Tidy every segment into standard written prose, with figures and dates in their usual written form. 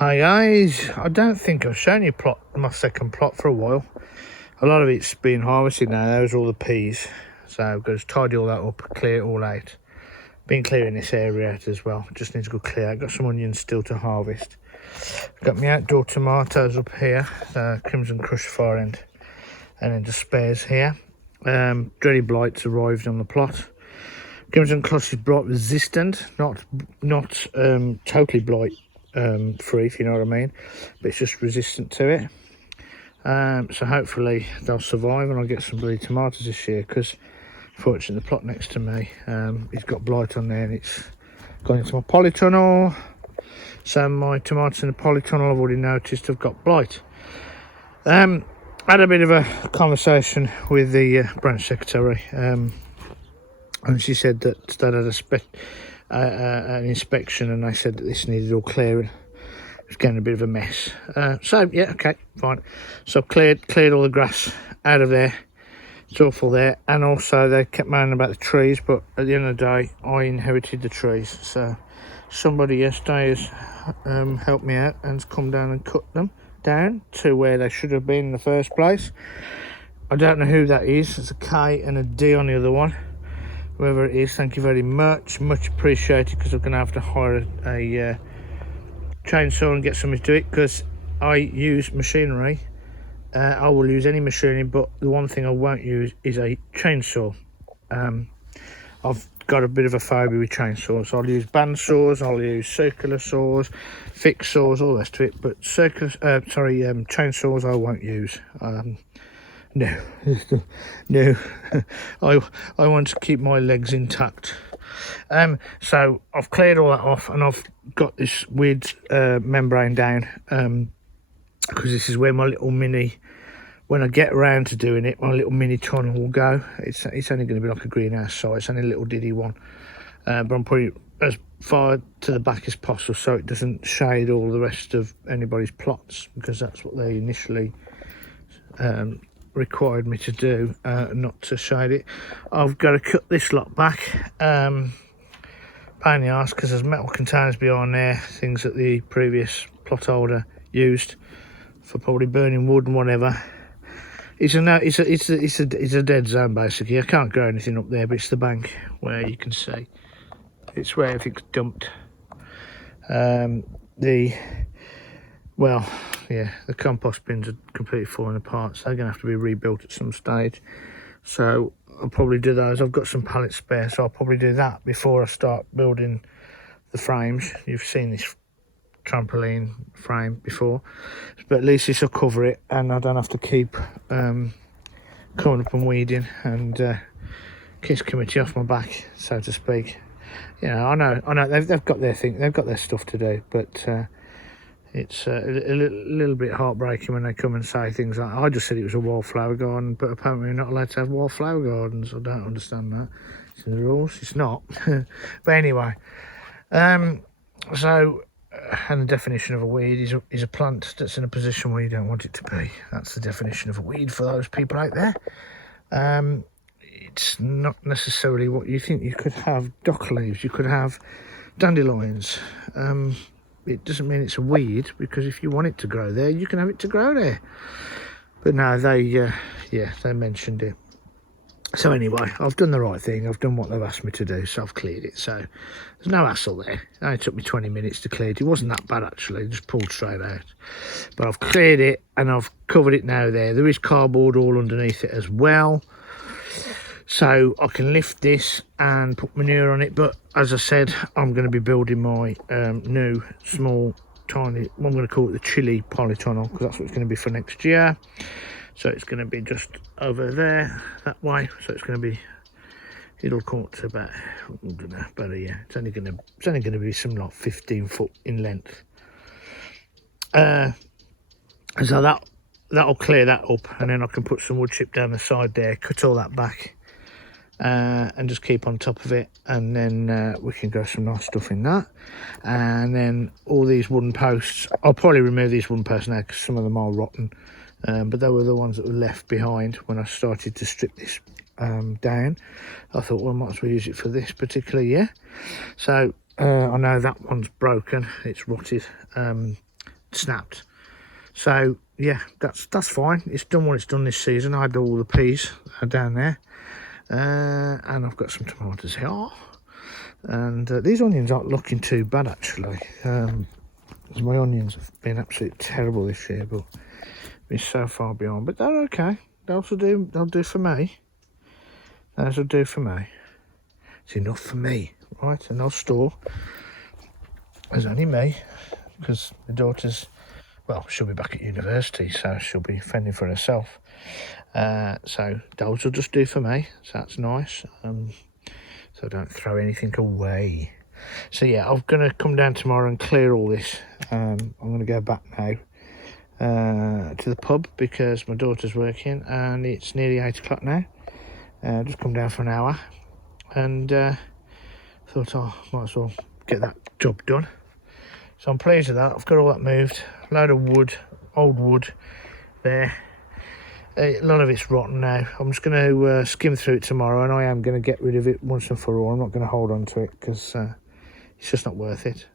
Hi guys, I don't think I've shown you my second plot for a while. A lot of it's been harvested now. Those are all the peas, so I've got to tidy all that up, clear it all out. Been clearing this area out as well, just need to go clear. I've got some onions still to harvest. I've got my outdoor tomatoes up here, Crimson Crush far end, and then the spares here. Dready Blight's arrived on the plot. Crimson Crush is blight resistant, not totally blight free, if you know what I mean, but it's just resistant to it. So hopefully they'll survive and I'll get some bloody tomatoes this year, because fortunately the plot next to me, it's got blight on there and it's gone into my polytunnel. So my tomatoes in the polytunnel, I've already noticed, have got blight. I had a bit of a conversation with the branch secretary, and she said that they had an inspection and they said that this needed all clearing. It was getting a bit of a mess. So yeah, okay, fine. So I've cleared all the grass out of there. It's awful there. And also they kept moaning about the trees, but at the end of the day, I inherited the trees. So somebody yesterday has helped me out and has come down and cut them down to where they should have been in the first place. I don't know who that is. There's a K and a D on the other one. Whoever it is, thank you very much appreciated, because I'm going to have to hire a chainsaw and get somebody to do it, because I use machinery. I will use any machinery, but the one thing I won't use is a chainsaw. I've got a bit of a phobia with chainsaws. I'll use bandsaws, I'll use circular saws, fixed saws, all the rest of it, but chainsaws I won't use. No, no. I want to keep my legs intact. So I've cleared all that off, and I've got this weird membrane down, because this is where my little mini, when I get around to doing it, my little mini tunnel will go. It's only going to be like a greenhouse size. It's only a little diddy one, but I'm putting it as far to the back as possible so it doesn't shade all the rest of anybody's plots, because that's what they initially required me to do, not to shade it. I've got to cut this lot back. Pain in the arse, because there's metal containers behind there, things that the previous plot holder used for probably burning wood and whatever. It's a dead zone basically. I can't grow anything up there, but it's the bank where you can see it's where everything's dumped. The compost bins are completely falling apart, so they're going to have to be rebuilt at some stage. So I'll probably do those. I've got some pallets spare, so I'll probably do that before I start building the frames. You've seen this trampoline frame before, but at least this will cover it, and I don't have to keep coming up and weeding and kiss committee off my back, so to speak. You know, I know they've got their thing, they've got their stuff to do, but it's a little bit heartbreaking when they come and say things like, I just said it was a wildflower garden, but apparently you're not allowed to have wildflower gardens. I don't understand that. It's in the rules. It's not. But anyway, and the definition of a weed is a plant that's in a position where you don't want it to be. That's the definition of a weed for those people out there. It's not necessarily what you think. You could have dock leaves, you could have dandelions. It doesn't mean it's a weed, because if you want it to grow there, you can have it to grow there. But no, they mentioned it. So anyway, I've done the right thing. I've done what they've asked me to do, so I've cleared it. So there's no hassle there. It only took me 20 minutes to clear it. It wasn't that bad actually, just pulled straight out. But I've cleared it and I've covered it now there. There is cardboard all underneath it as well, so I can lift this and put manure on it. But as I said, I'm going to be building my new small tiny, I'm going to call it the chili polytunnel, because that's what it's going to be for next year. So it's going to be just over there that way. So it's going to be, it'll come up to about, I don't know, about a year. It's only going to be some like 15 foot in length. So that'll clear that up, and then I can put some wood chip down the side there, cut all that back, and just keep on top of it, and then we can grow some nice stuff in that. And then all these wooden posts, I'll probably remove these wooden posts now because some of them are rotten, but they were the ones that were left behind when I started to strip this down. I thought, well, I might as well use it for this particular year. So I know that one's broken, it's rotted. snapped. So yeah, that's fine. It's done what it's done this season. I had all the peas down there, and I've got some tomatoes here. And these onions aren't looking too bad actually. My onions have been absolutely terrible this year, but been so far behind. But they're okay. They'll do for me. Those will do for me. It's enough for me, right? And I'll store. There's only me, because the daughter's, well, she'll be back at university, so she'll be fending for herself. So those will just do for me. So that's nice. So don't throw anything away. So yeah, I'm going to come down tomorrow and clear all this. I'm going to go back now to the pub because my daughter's working and it's nearly 8 o'clock now. Just come down for an hour and thought I might as well get that job done. So I'm pleased with that. I've got all that moved. A load of wood, old wood there. A lot of it's rotten now. I'm just going to skim through it tomorrow, and I am going to get rid of it once and for all. I'm not going to hold on to it because it's just not worth it.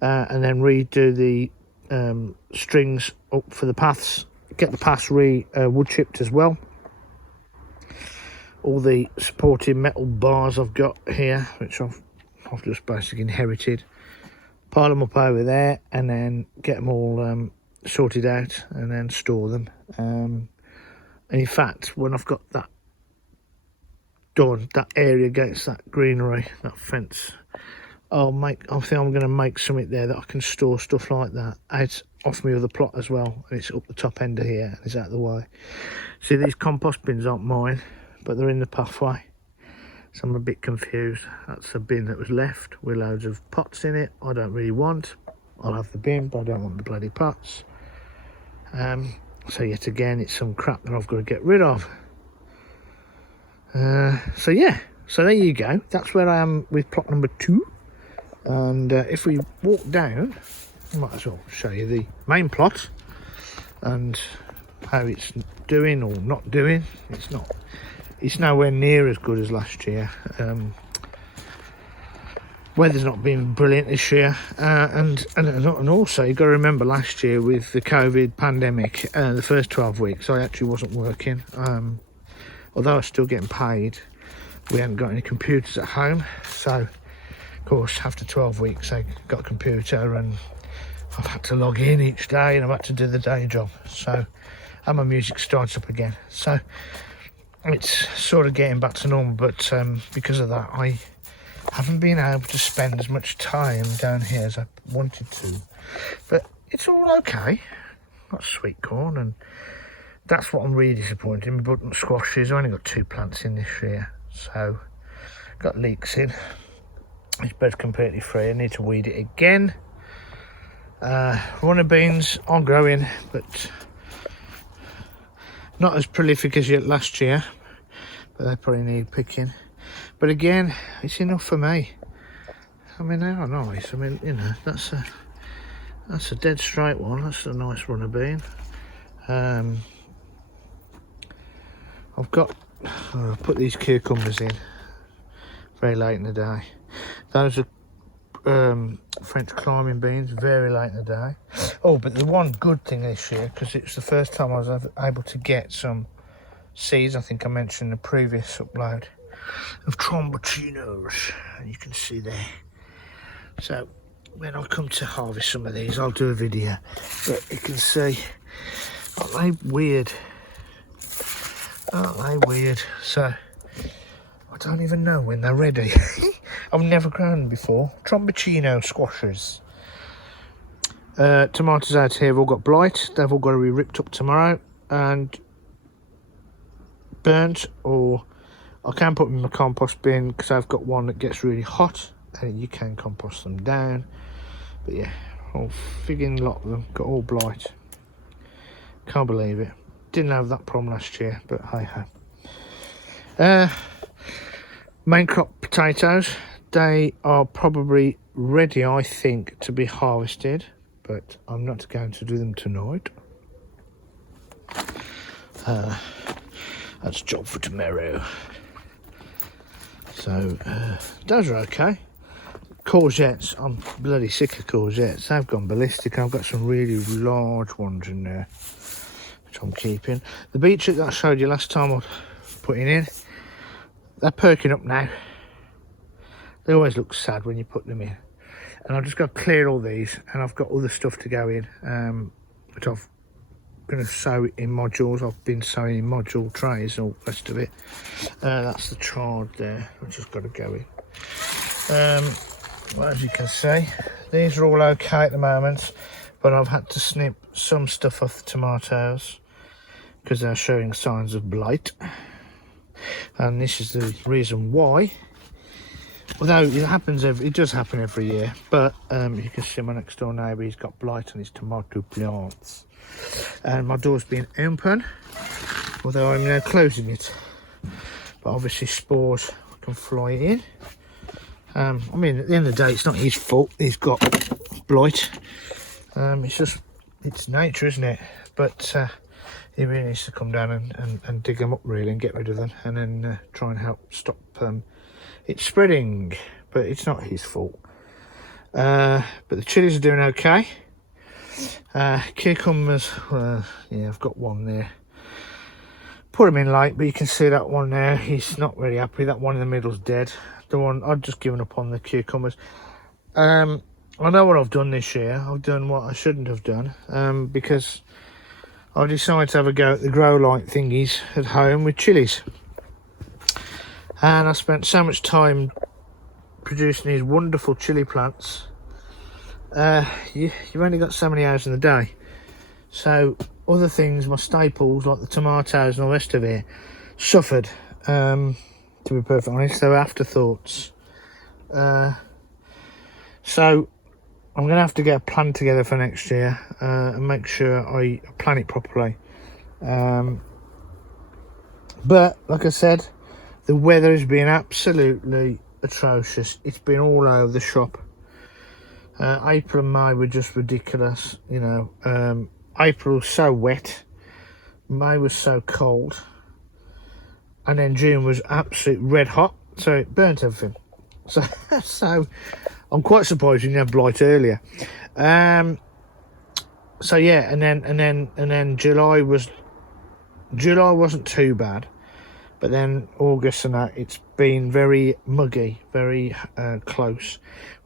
And then redo the strings up for the paths. Get the paths wood chipped as well. All the supporting metal bars I've got here, which I've just basically inherited. Pile them up over there, and then get them all sorted out, and then store them. And in fact, when I've got that done, that area against that greenery, that fence, I think I'm going to make something there that I can store stuff like that out off my other plot as well. And it's up the top end of here, and it's out of the way. See, these compost bins aren't mine, but they're in the pathway. So I'm a bit confused. That's a bin that was left with loads of pots in it. I don't really want. I'll have the bin, but I don't want the bloody pots. So yet again, it's some crap that I've got to get rid of. So yeah, so there you go. That's where I am with plot number 2. And if we walk down, I might as well show you the main plot and how it's doing or not doing. It's nowhere near as good as last year. Weather's not been brilliant this year, and also you've got to remember last year with the COVID pandemic, the first 12 weeks I actually wasn't working. Although I was still getting paid, we hadn't got any computers at home, so of course after 12 weeks I got a computer and I've had to log in each day and I've had to do the day job. So and my music starts up again, so it's sort of getting back to normal, but because of that I haven't been able to spend as much time down here as I wanted to. But it's all okay. Got sweet corn, and that's what I'm really disappointed in. My button squashes, I've only got 2 plants in this year, so got leeks in. This bed's completely free. I need to weed it again. Runner beans are growing, but not as prolific as yet last year, but they probably need picking. But again, it's enough for me. I mean, they are nice. I mean, you know, that's a dead straight one. That's a nice runner bean. I've put these cucumbers in very late in the day. Those are French climbing beans, very late in the day. Oh, but the one good thing this year, because it's the first time I was able to get some seeds, I think I mentioned in the previous upload, of tromboncinos, and you can see there. So when I come to harvest some of these, I'll do a video, but you can see, aren't they weird? Aren't they weird? So I don't even know when they're ready. I've never grown them before. Tromboncino squashers. Tomatoes out here have all got blight. They've all got to be ripped up tomorrow and burnt, or I can put them in my compost bin because I've got one that gets really hot and you can compost them down. But yeah, all frigging lot of them got all blight. Can't believe it. Didn't have that problem last year, but hey ho. Main crop potatoes, they are probably ready, I think, to be harvested, but I'm not going to do them tonight. That's a job for tomorrow. So those are okay. Courgettes. I'm bloody sick of courgettes. They've gone ballistic. I've got some really large ones in there, which I'm keeping. The beetroot that I showed you last time I was putting in, they're perking up now. They always look sad when you put them in. And I've just got to clear all these, and I've got other stuff to go in, which I'm going to sew in modules. I've been sewing in module trays and all the rest of it. That's the chard there, which has got to go in. Well, as you can see, these are all okay at the moment, but I've had to snip some stuff off the tomatoes because they're showing signs of blight. And this is the reason why. Although it does happen every year, but you can see my next door neighbour, he's got blight on his tomato plants. And my door's been open, although I'm now closing it. But obviously spores can fly in. I mean, at the end of the day, it's not his fault he's got blight. It's nature, isn't it? But he really needs to come down and dig them up really and get rid of them, and then try and help stop it's spreading, but it's not his fault. But the chilies are doing okay. Cucumbers, yeah, I've got one there. Put them in late, but you can see that one there, he's not really happy. That one in the middle's dead. The one, I've just given up on the cucumbers. I know what I've done this year. I've done what I shouldn't have done, because I decided to have a go at the grow light thingies at home with chilies. And I spent so much time producing these wonderful chili plants. You've only got so many hours in the day. So other things, my staples like the tomatoes and all the rest of it, suffered, to be perfectly honest. They were afterthoughts. So I'm going to have to get a plan together for next year and make sure I plan it properly. But like I said, the weather has been absolutely atrocious. It's been all over the shop. April and May were just ridiculous, you know. April was so wet, May was so cold, and then June was absolutely red hot, so it burnt everything. So I'm quite surprised you didn't have blight earlier. So yeah, and then July wasn't too bad. But then August and that, it's been very muggy, very close,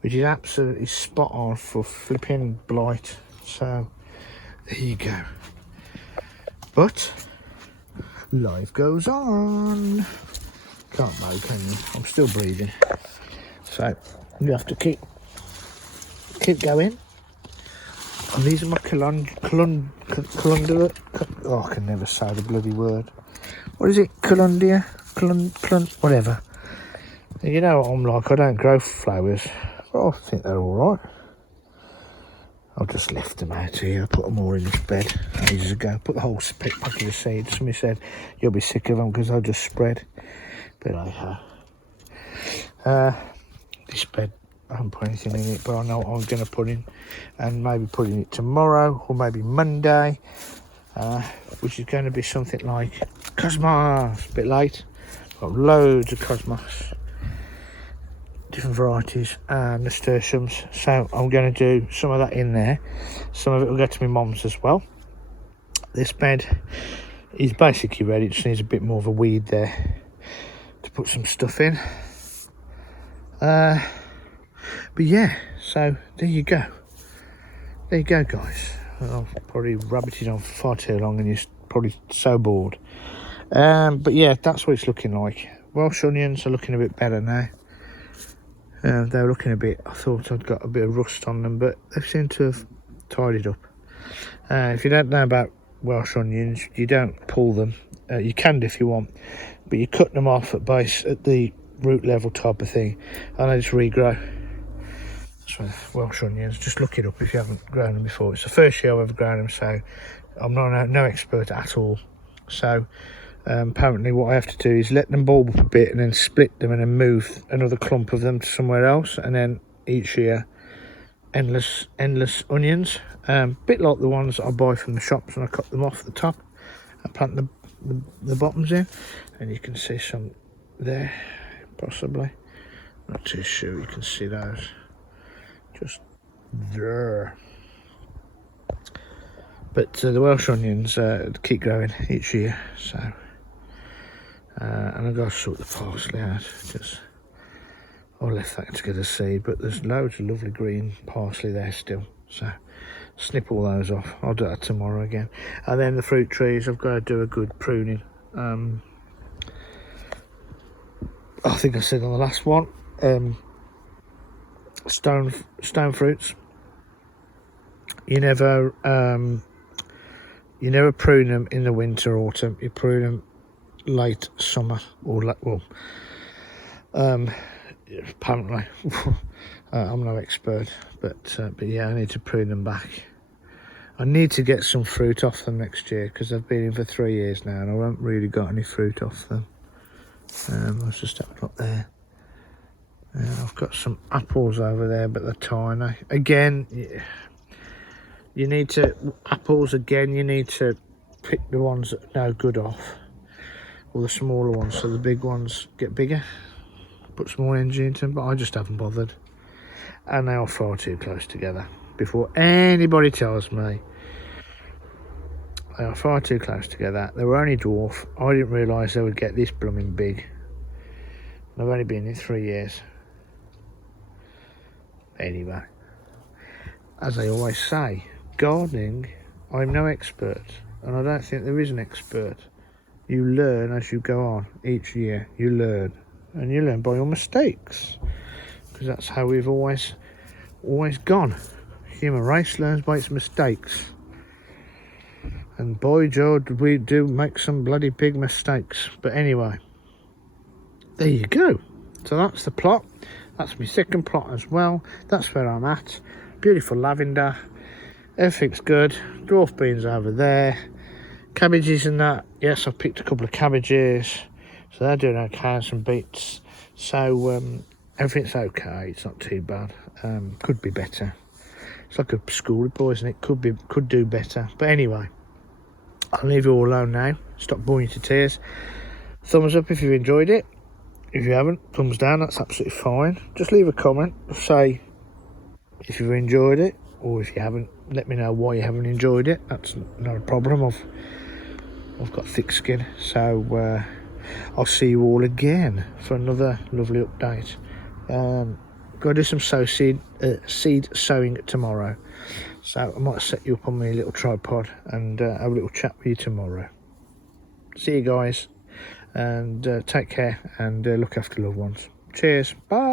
which is absolutely spot on for flipping blight. So there you go. But life goes on. Can't mow, can you? I'm still breathing. So you have to keep going. And these are my calendula. Oh, I can never say the bloody word. What is it? Calundia? Whatever. You know what I'm like, I don't grow flowers. But I think they're alright. I've just left them out here. I put them all in this bed ages ago. Put the whole packet of seeds. Somebody said, you'll be sick of them because they'll just spread. But this bed, I haven't put anything in it, but I know what I'm going to put in. And maybe put in it tomorrow or maybe Monday. Which is going to be something like cosmos. A bit late. Got loads of cosmos, different varieties, and nasturtiums. So I'm going to do some of that in there. Some of it will go to my mum's as well. This bed is basically ready. It just needs a bit more of a weed there to put some stuff in. But yeah, so there you go. There you go, guys. I've probably rabbited on for far too long and you're probably so bored. But yeah, that's what it's looking like. Welsh onions are looking a bit better now. They're looking a bit, I thought I'd got a bit of rust on them, but they seem to have tidied up. If you don't know about Welsh onions, you don't pull them. You can do if you want, but you cut them off at base, at the root level type of thing, and they just regrow. So Welsh onions, just look it up if you haven't grown them before. It's the first year I've ever grown them, so I'm no expert at all. So apparently what I have to do is let them bulb up a bit and then split them and then move another clump of them to somewhere else, and then each year endless onions, bit like the ones that I buy from the shops, and I cut them off the top and plant the bottoms in, and you can see some there, possibly, not too sure you can see those. just there. But the Welsh onions keep growing each year, so and I've got to sort the parsley out because I left that to get a seed, but there's loads of lovely green parsley there still, so snip all those off. I'll do that tomorrow again. And then the fruit trees, I've got to do a good pruning. I think I said on the last one, stone fruits, you never prune them in the winter, autumn. You prune them late summer or apparently. I'm no expert, but yeah, I need to prune them back. I need to get some fruit off them next year because I've been in for 3 years now and I haven't really got any fruit off them. Let's just have a look there. I've got some apples over there, but they're tiny. Again, you need to you need to pick the ones that are no good off, or the smaller ones, so the big ones get bigger. Put some more energy into them, but I just haven't bothered. And they are far too close together. Before anybody tells me, they are far too close together. They were only dwarf. I didn't realise they would get this blooming big. I've only been in 3 years. Anyway, as I always say, gardening, I'm no expert, and I don't think there is an expert. You learn as you go on. Each year you learn, and you learn by your mistakes, because that's how we've always gone. Human race learns by its mistakes, and boy George, we do make some bloody big mistakes. But anyway, there you go. So that's the plot. That's my second plot as well. That's where I'm at. Beautiful lavender. Everything's good. Dwarf beans over there. Cabbages and that. Yes, I've picked a couple of cabbages. So they're doing okay. Some beets. So everything's okay. It's not too bad. Could be better. It's like a school report, isn't it? Could do better. But anyway, I'll leave you all alone now. Stop boring you to tears. Thumbs up if you've enjoyed it. If you haven't, thumbs down, that's absolutely fine. Just leave a comment, say if you've enjoyed it, or if you haven't, let me know why you haven't enjoyed it. That's not a problem. I've got thick skin, so I'll see you all again for another lovely update. Got to do some seed sowing tomorrow, so I might set you up on my little tripod and have a little chat with you tomorrow. See you guys. And take care and look after loved ones. Cheers. Bye.